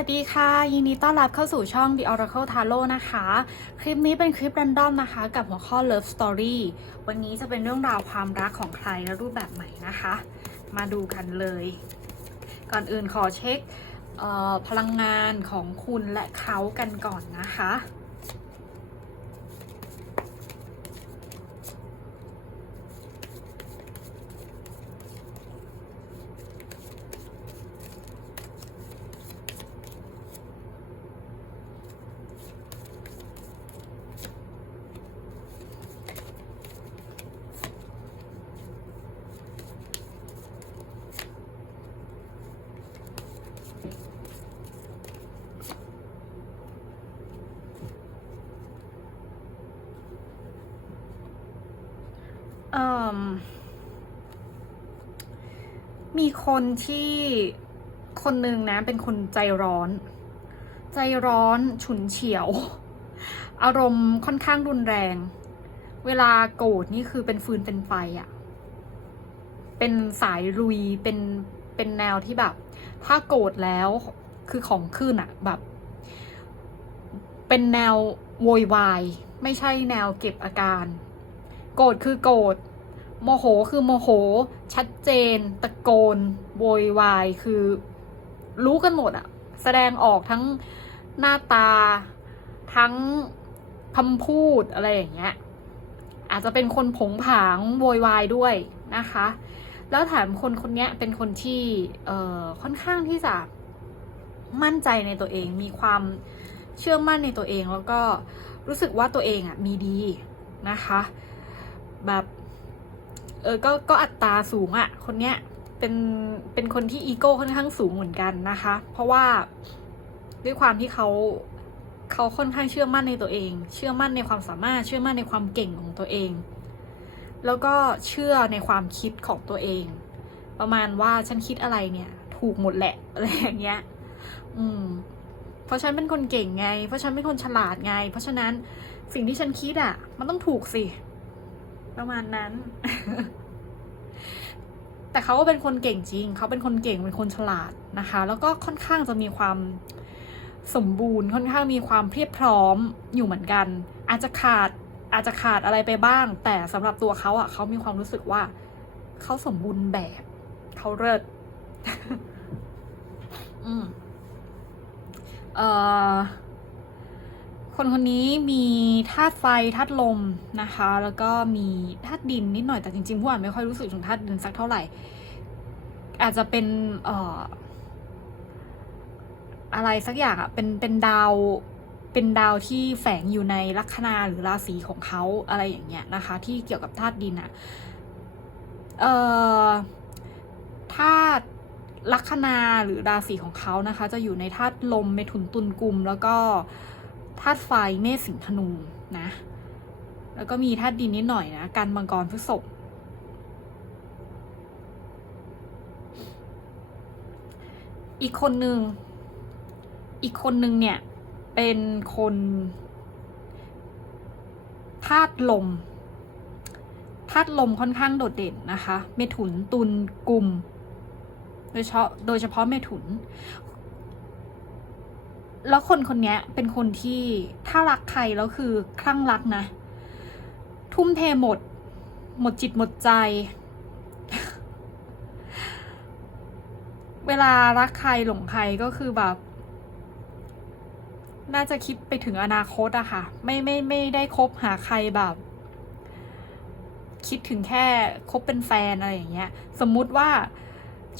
วัสดีค่ะ ยินดีต้อนรับเข้าสู่ช่อง The Oracle Tarot นะคะ คลิปนี้เป็นคลิปแรนดอมนะคะ กับหัวข้อ Love Story วันนี้จะเป็นเรื่องราวความรักของใครและรูปแบบใหม่นะคะ มาดูกันเลย ก่อนอื่นขอเช็คพลังงานของคุณและเขากันก่อนนะคะ เอ่ มมีคนที่คนหนึ่งนะ เป็นคนใจร้อน ใจร้อนฉุนเฉียว อารมณ์ค่อนข้างรุนแรง เวลาโกรธนี่คือเป็นฟืนเป็นไฟอะเป็นสายลุยเป็นเป็นแนวที่แบบ ถ้าโกรธแล้วคือของขึ้นอะแบบ เป็นแนวโวยวาย ไม่ใช่แนวเก็บอาการ โกรธคือโกรธ โมโหคือโมโห ชัดเจน ตะโกนโวยวายคือรู้กันหมดอะแสดงออกทั้งหน้าตาทั้งคำพูดอะไรอย่างเงี้ยอาจจะเป็นคนผงผางโวยวายด้วยนะคะ แล้วแถมคนคนนี้เป็นคนที่เอ่อค่อนข้างที่จะมั่นใจในตัวเอง มีความเชื่อมั่นในตัวเอง แล้วก็รู้สึกว่าตัวเองอะมีดีนะคะ แบบ เออก็ก็อัตราสูงอะ่ะ คนเนี้ยเป็นเป็นคนที่อีโก้ค่อนข้างสูงเหมือนกันนะคะ เพราะว่าด้วยความที่เขาเขาค่อนข้างเชื่อมั่นในตัวเอง เชื่อมั่นในความสามารถ เชื่อมั่นในความเก่งของตัวเอง แล้วก็เชื่อในความคิดของตัวเอง ประมาณว่าฉันคิดอะไรเนี่ย ถูกหมดแหละอะไรอย่างเงี้ย อืม เพราะฉันเป็นคนเก่งไง เพราะฉันเป็นคนฉลาดไง เพราะฉะนั้นสิ่งที่ฉันคิดอะ มันต้องถูกสิ ประมาณนั้น แต่เขาก็เป็นคนเก่งจริง เขาเป็นคนเก่งเป็นคนฉลาดนะคะ แล้วก็ค่อนข้างจะมีความสมบูรณ์ค่อนข้างมีความเพียบพร้อมอยู่เหมือนกัน อาจจะขาดอาจจะขาดอะไรไปบ้าง แต่สำหรับตัวเขาอะเขามีความรู้สึกว่าเขาสมบูรณ์แบบเขาเลิศอืมเอ่อ คนคนนี้มีธาตุไฟธาตุลมนะคะ แล้วก็มีธาตุดินนิดหน่อยแต่จริงๆผู้อ่านไม่ค่อยรู้สึกถึงธาตุดินสักเท่าไหร่ อาจจะเป็นเอ่ออะไรสักอย่างอะเป็นเป็นดาวเป็นดาวที่แฝงอยู่ในลัคนาหรือราศีของเขาอะไรอย่างเงี้ยนะคะ ที่เกี่ยวกับธาตุดินอะเอ่อธาตุลัคนาหรือราศีของเขานะคะ จะอยู่ในธาตุลมเมถุนตุลกุมแล้วก็ ธาตุไฟเมษสิงธนูนะ แล้วก็มีธาตุดินนิดหน่อยนะ กันมังกรพฤษภอีกคนหนึ่งอีกคนหนึ่งเนี่ยเป็นคนธาตุลมธาตุลมค่อนข้างโดดเด่นนะคะ เมถุนตุลกลุ่มโดยเฉพาะโดยเฉพาะเมถุน แล้วคนคนนี้เป็นคนที่ถ้ารักใครแล้วคือคลั่งรักนะ ทุ่มเทหมด หมดจิตหมดใจ เวลารักใครหลงใครก็คือแบบ น่าจะคิดไปถึงอนาคตอะค่ะ ไม่ไม่ไม่ได้คบหาใครแบบ คิดถึงแค่คบเป็นแฟนอะไรอย่างเงี้ย สมมุติว่า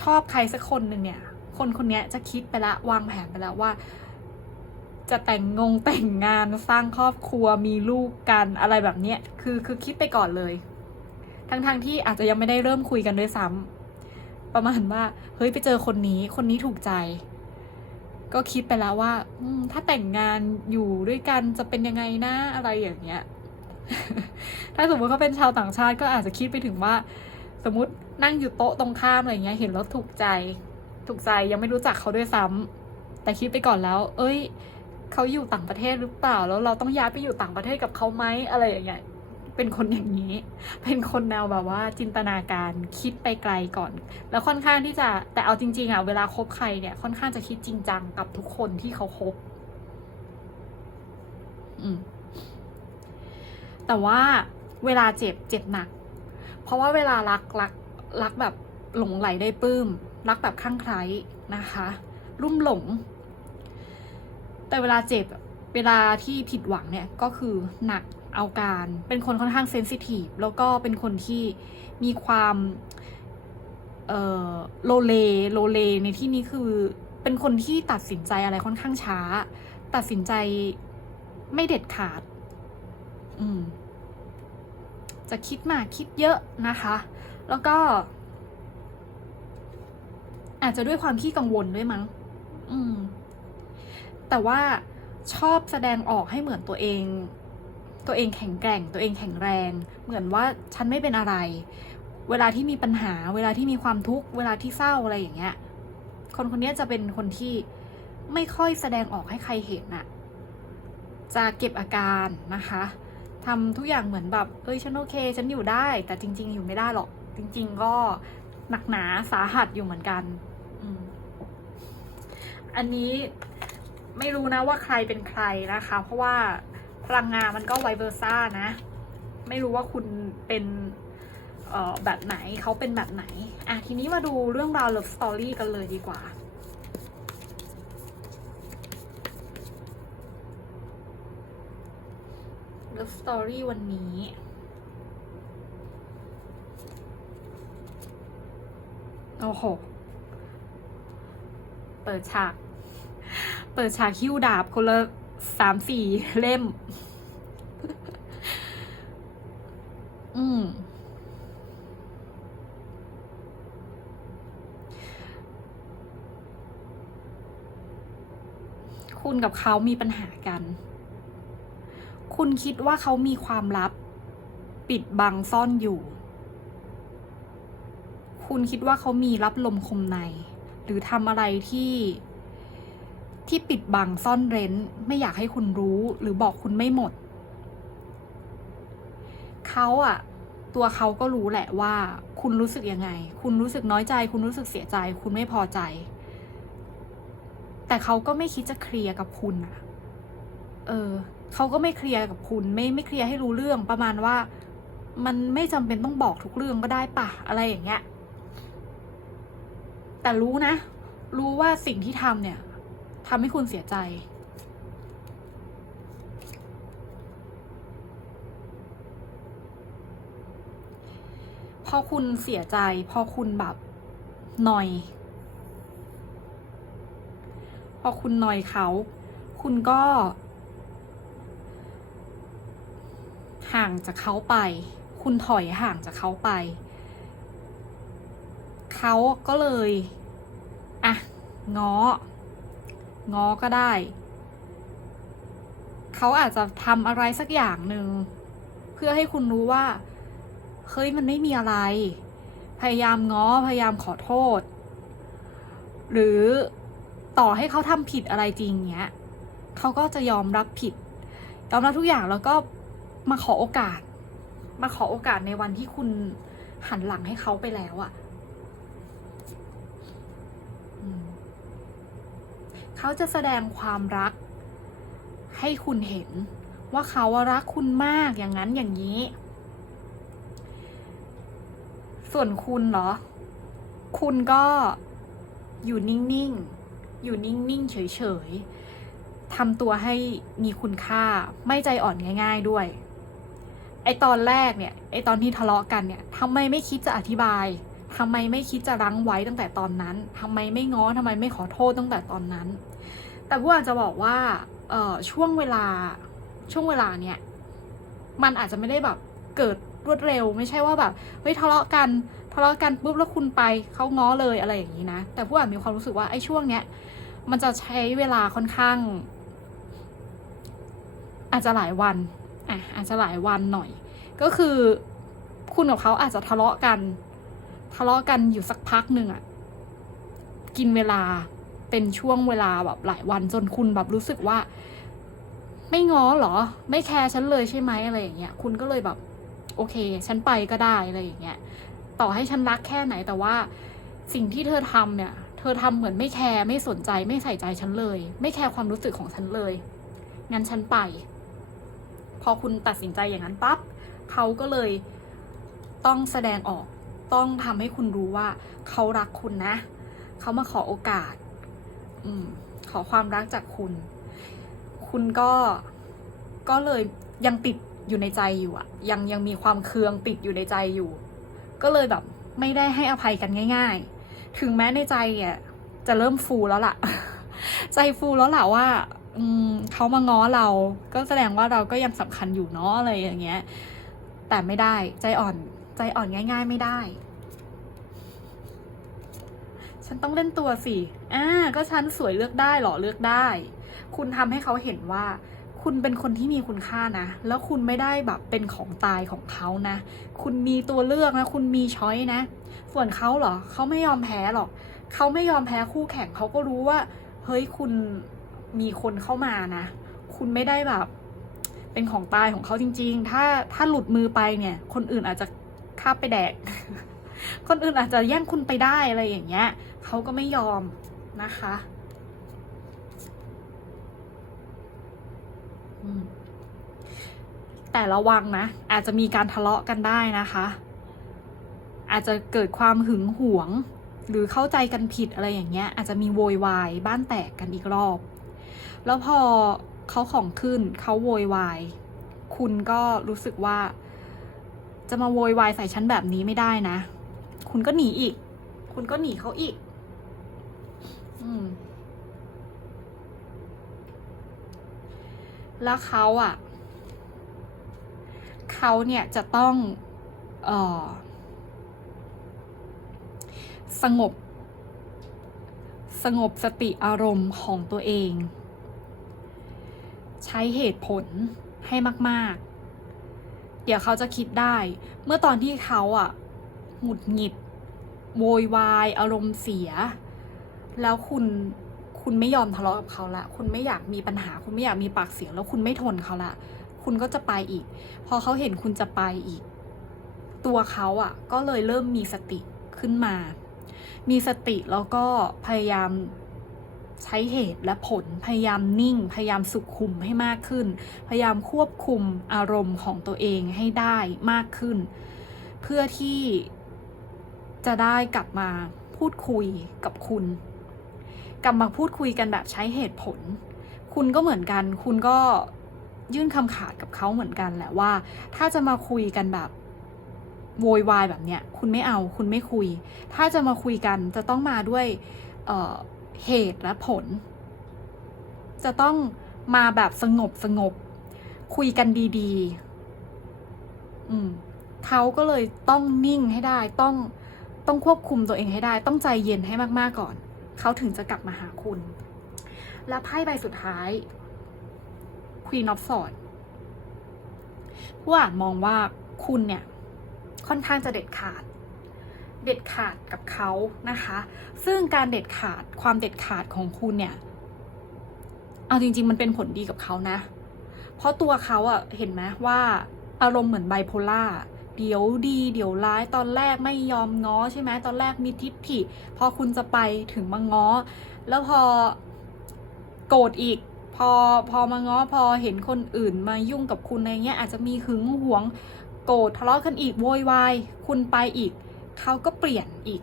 ชอบใครสักคนหนึ่งเนี่ย คนคนนี้จะคิดไปละวางแผนไปแล้วว่า จะแต่งงงแต่งงานสร้างครอบครัวมีลูกกันอะไรแบบเนี้ยคือคือคิดไปก่อนเลย ทั้งๆทที่อาจจะยังไม่ได้เริ่มคุยกันด้วยซ้ำประมาณว่า เฮ้ยไปเจอคนนี้คนนี้ถูกใจ ก็คิดไปแล้วว่าอืถ้าแต่งงานอยู่ด้วยกันจะเป็นยังไงนะอะไรอย่างเงี้ย ถ้าสมมติเขาเป็นชาวต่างชาติก็อาจจะคิดไปถึงว่า สมมตินั่งอยู่โต๊ะตรงข้ามอะไรเงี้ย เห็นแล้วถูกใจ ถูกใจยังไม่รู้จักเขาด้วยซ้ำแต่คิดไปก่อนแล้ว เอ้ย เขาอยู่ต่างประเทศหรือเปล่า แล้วเราต้องย้ายไปอยู่ต่างประเทศกับเขาไหมอะไรอย่างเงี้ยเป็นคนอย่างนี้ เป็นคนแนวแบบว่าจินตนาการคิดไปไกลก่อน แล้วค่อนข้างที่จะแต่เอาจริง ๆอะเวลาคบใครเนี่ยค่อนข้างจะคิดจริงจังกับทุกคนที่เขาคบอืมแต่ว่าเวลาเจ็บเจ็บหนัก เพราะว่าเวลารักรักรักแบบหลงไหลได้ปลื้ม รักแบบคลั่งไคล้นะคะ รุ่มหลง แต่เวลาเจ็บเวลาที่ผิดหวังเนี่ยก็คือหนักเอาการ เป็นคนค่อนข้างเซนซิทีฟแล้วก็เป็นคนที่มีความเอ่อโลเลโลเลในที่นี้คือเป็นคนที่ตัดสินใจอะไรค่อนข้างช้า ตัดสินใจไม่เด็ดขาด อืม จะคิดมากคิดเยอะนะคะ แล้วก็ อาจจะด้วยความขี้กังวลด้วยมั้ง อืม แต่ว่าชอบแสดงออกให้เหมือนตัวเอง ตัวเองแข็งแกร่ง ตัวเองแข็งแรง เหมือนว่าฉันไม่เป็นอะไร เวลาที่มีปัญหา เวลาที่มีความทุกข์ เวลาที่เศร้าอะไรอย่างเงี้ย คนคนนี้จะเป็นคนที่ไม่ค่อยแสดงออกให้ใครเห็นน่ะจะเก็บอาการนะคะทำทุกอย่างเหมือนแบบ เอ้ยฉันโอเค ฉันอยู่ได้ แต่จริง ๆ อยู่ไม่ได้หรอก จริง ๆ ก็หนักหนาสาหัสอยู่เหมือนกัน อันนี้ ไม่รู้นะว่าใครเป็นใครนะคะ เพราะว่าพลังงานมันก็ไวเวอร์ซ่านะ ไม่รู้ว่าคุณเป็นเอ่อแบบไหนเขาเป็นแบบไหน อะ ทีนี้มาดูเรื่องราว love story กันเลยดีกว่า love story วันนี้ โอ้โห เปิดฉาก เปิดฉากหิ้วดาบคนละสามสี่เล่ม อืมคุณกับเขามีปัญหากัน คุณคิดว่าเขามีความลับ ปิดบังซ่อนอยู่ คุณคิดว่าเขามีรับลมคมใน หรือทำอะไรที่ ที่ปิดบังซ่อนเร้นไม่อยากให้คุณรู้หรือบอกคุณไม่หมด เขาอะตัวเขาก็รู้แหละว่า คุณรู้สึกยังไง คุณรู้สึกน้อยใจ คุณรู้สึกเสียใจ คุณไม่พอใจ แต่เขาก็ไม่คิดจะเคลียร์กับคุณอะเออ เขาก็ไม่เคลียร์กับคุณ ไม่ไม่เคลียร์ให้รู้เรื่องประมาณว่า มันไม่จำเป็นต้องบอกทุกเรื่องก็ได้ปะอะไรอย่างเงี้ย แต่รู้นะ รู้ว่าสิ่งที่ทำเนี่ย ทำให้คุณเสียใจ พอคุณเสียใจ พอคุณแบบหน่อย พอคุณหน่อยเขา คุณก็ ห่างจากเขาไป คุณถอยห่างจากเขาไป เขาก็เลย อะง้อ ง้อก็ได้ เขาอาจจะทำอะไรสักอย่างหนึ่งเพื่อให้คุณรู้ว่าเฮ้ยมันไม่มีอะไร พยายามง้อพยายามขอโทษ หรือต่อให้เขาทำผิดอะไรจริงเนี้ยเขาก็จะยอมรับผิดยอมรับทุกอย่างแล้วก็มาขอโอกาส มาขอโอกาสในวันที่คุณหันหลังให้เขาไปแล้วอะอืม เขาจะแสดงความรัก ให้คุณเห็นว่าเขารักคุณมากอย่างนั้นอย่างนี้ ส่วนคุณเหรอ คุณก็อยู่นิ่งๆ อยู่นิ่งๆ เฉยๆทำตัวให้มีคุณค่าไม่ใจอ่อนง่าย ๆด้วย ไอตอนแรกเนี่ย ไอตอนที่ทะเลาะกันเนี่ยทำไมไม่คิดจะอธิบาย ทำไมไม่คิดจะรั้งไว้ตั้งแต่ตอนนั้นทำไมไม่ง้อทำไมไม่ขอโทษตั้งแต่ตอนนั้น แต่ผู้อาจจะบอกว่าเออช่วงเวลาช่วงเวลาเนี่ยมันอาจจะไม่ได้แบบเกิดรวดเร็ว ไม่ใช่ว่าแบบเฮ้ยทะเลาะกันทะเลาะกันปุ๊บแล้วคุณไปเขาง้อเลยอะไรอย่างนี้นะ แต่ผู้อ่านมีความรู้สึกว่าไอ้ช่วงเนี้ยมันจะใช้เวลาค่อนข้าง อาจจะหลายวันอะอาจจะหลายวันหน่อย ก็คือคุณกับเขาอาจจะทะเลาะกัน ทะเลาะกันอยู่สักพักหนึ่งอะกินเวลาเป็นช่วงเวลาแบบหลายวันจนคุณแบบรู้สึกว่า ไม่ง้อหรอ ไม่แคร์ฉันเลยใช่ไหมอะไรอย่างเงี้ยคุณก็เลยแบบ โอเค ฉันไปก็ได้อะไรอย่างเงี้ยต่อให้ฉันรักแค่ไหนแต่ว่าสิ่งที่เธอทำเนี่ย เธอทำเหมือนไม่แคร์ไม่สนใจไม่ใส่ใจฉันเลย ไม่แคร์ความรู้สึกของฉันเลยงั้นฉันไป พอคุณตัดสินใจอย่างนั้นปั๊บเขาก็เลยต้องแสดงออก ต้องทำให้คุณรู้ว่าเขารักคุณนะ เขามาขอโอกาสอืมขอความรักจากคุณ คุณก็ก็เลยยังติดอยู่ในใจอยู่อะยังยังมีความเคืองติดอยู่ในใจอยู่ ก็เลยแบบไม่ได้ให้อภัยกันง่าย ๆ ถึงแม้ในใจอะจะเริ่มฟูแล้วล่ะ ใจฟูแล้วล่ะว่าอืมเขามาง้อเรา ก็แสดงว่าเราก็ยังสำคัญอยู่เนาะอะไรอย่างเงี้ย แต่ไม่ได้ใจอ่อน ใจอ่อนง่ายๆไม่ได้ ฉันต้องเล่นตัวสิ อ่า ก็ฉันสวยเลือกได้เหรอเลือกได้ คุณทำให้เขาเห็นว่า คุณเป็นคนที่มีคุณค่านะ แล้วคุณไม่ได้แบบเป็นของตายของเขานะ คุณมีตัวเลือกนะ คุณมีช้อยนะ ส่วนเขาเหรอ เขาไม่ยอมแพ้หรอก เขาไม่ยอมแพ้คู่แข่งเขาก็รู้ว่า เฮ้ย คุณมีคนเข้ามานะ คุณไม่ได้แบบเป็นของตายของเขาจริง ๆ ถ้าถ้าหลุดมือไปเนี่ย คนอื่นอาจจะ คาไปแดก คนอื่นอาจจะแย่งคุณไปได้อะไรอย่างเงี้ยเขาก็ไม่ยอมนะคะแต่ระวังนะ อาจจะมีการทะเลาะกันได้นะคะ อาจจะเกิดความหึงหวง หรือเข้าใจกันผิดอะไรอย่างเงี้ย อาจจะมีโวยวายบ้านแตกกันอีกรอบ แล้วพอเขาของขึ้นเขาโวยวาย คุณก็รู้สึกว่า จะมาโวยวายใส่ฉันแบบนี้ไม่ได้นะ คุณก็หนีอีก คุณก็หนีเขาอีก อืม แล้วเขาอะ เขาเนี่ยจะต้องเออสงบ สงบสติอารมณ์ของตัวเอง ใช้เหตุผลให้มาก ๆ เดี๋ยวเขาจะคิดได้ เมื่อตอนที่เขาอะหงุดหงิด โวยวาย อารมณ์เสีย แล้วคุณคุณไม่ยอมทะเลาะกับเขาละ คุณไม่อยากมีปัญหา คุณไม่อยากมีปากเสียง แล้วคุณไม่ทนเขาละ คุณก็จะไปอีก พอเขาเห็นคุณจะไปอีก ตัวเขาอะ ก็เลยเริ่มมีสติขึ้นมา มีสติแล้วก็พยายาม ใช้เหตุและผลพยายามนิ่ง พยายามสุขุมให้มากขึ้น พยายามควบคุมอารมณ์ของตัวเองให้ได้มากขึ้น เพื่อที่จะได้กลับมาพูดคุยกับคุณ กลับมาพูดคุยกันแบบใช้เหตุผล คุณก็เหมือนกัน คุณก็ยื่นคำขาดกับเขาเหมือนกันแหละว่า ถ้าจะมาคุยกันแบบโวยวายแบบเนี้ย คุณไม่เอา คุณไม่คุย ถ้าจะมาคุยกันจะต้องมาด้วย เหตุและผล จะต้องมาแบบสงบสงบ คุยกันดีๆ อืมเขาก็เลยต้องนิ่งให้ได้ ต้องต้องควบคุมตัวเองให้ได้ ต้องใจเย็นให้มากๆก่อน เขาถึงจะกลับมาหาคุณ และไพ่ใบสุดท้าย Queen of Swords ผู้อ่านมองว่าคุณเนี่ย ค่อนข้างจะเด็ดขาด เด็ดขาดกับเขานะคะ ซึ่งการเด็ดขาดความเด็ดขาดของคุณเนี่ย เอาจริง ๆ มันเป็นผลดีกับเขานะ เพราะตัวเขาอะเห็นไหมว่าอารมณ์เหมือนไบโพล่าเดี๋ยวดีเดี๋ยวร้ายตอนแรกไม่ยอมง้อใช่ไหมตอนแรกมีทิฐิพอคุณจะไปถึงมาง้อ แล้วพอโกรธอีก พอพอมาง้อพอเห็นคนอื่นมายุ่งกับคุณอะไรเงี้ยอาจจะมีหึงหวงโกรธทะเลาะกันอีกโวยวายคุณไปอีก เขาก็เปลี่ยนอีก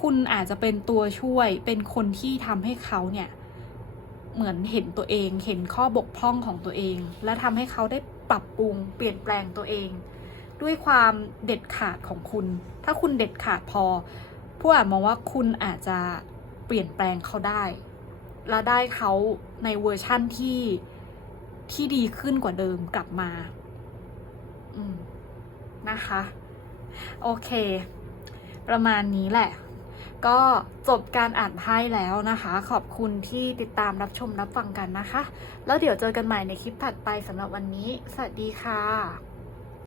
คุณอาจจะเป็นตัวช่วยเป็นคนที่ทำให้เขาเนี่ย เหมือนเห็นตัวเอง เห็นข้อบกพร่องของตัวเอง และทำให้เขาได้ปรับปรุง เปลี่ยนแปลงตัวเอง ด้วยความเด็ดขาดของคุณ ถ้าคุณเด็ดขาดพอผู้อ่านมองว่าคุณอาจจะเปลี่ยนแปลงเขาได้ และได้เขาในเวอร์ชั่นที่ที่ดีขึ้นกว่าเดิมกลับมา อืม นะคะ โอเค ประมาณนี้แหละ ก็จบการอ่านไพ่แล้วนะคะ ขอบคุณที่ติดตามรับชมรับฟังกันนะคะ แล้วเดี๋ยวเจอกันใหม่ในคลิปถัดไปสำหรับวันนี้ สวัสดีค่ะ